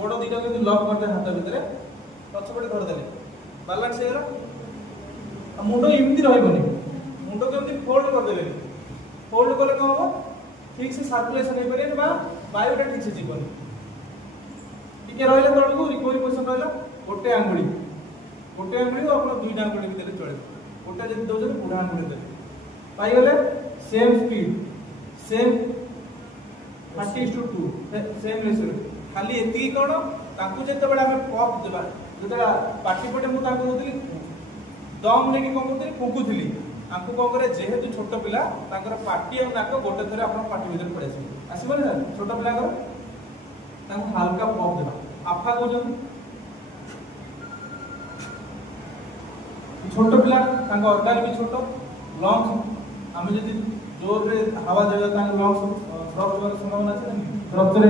गोड़ दीटा के लॉक करदे हाथ भितर पछपटे धरदेले बैलेंस हेगला मुंड एमती रही मुंड के फोल्ड करदे फोल्ड कले कौन हम ठीक से सर्कुलेशन हो पारे वायुटा ठीक से जीवन टिके रहा तौक रिकवरी पोजिशन रहा गोटे आंगुड़ी और दुईटा आंगुड़ी भितर चले गोटे जब दौर बुढ़ा आंगुड़ी दे पाइगले same speed same 30:2 same ratio खाली एति कोन ताकू जते बडा हमें पॉप देबा जते पार्टी पटे मु ताकू होतली दम लेके कोन करतली फुकुथली आंकु कोन करे जेहेतु छोट पिला ताकर पार्टी और नाक गोटे थरे अपन पार्टी भीतर पड़े आसीबो ना छोट पिला कर ताकू हल्का पॉप देबा आफा को जन छोट पिला तांको ऑर्गन भी छोट लंग्स आमे जदी जोर रे हवा देबा तांको लंग्स फ्रॉस्ट होबार संभावना আছে रप्चर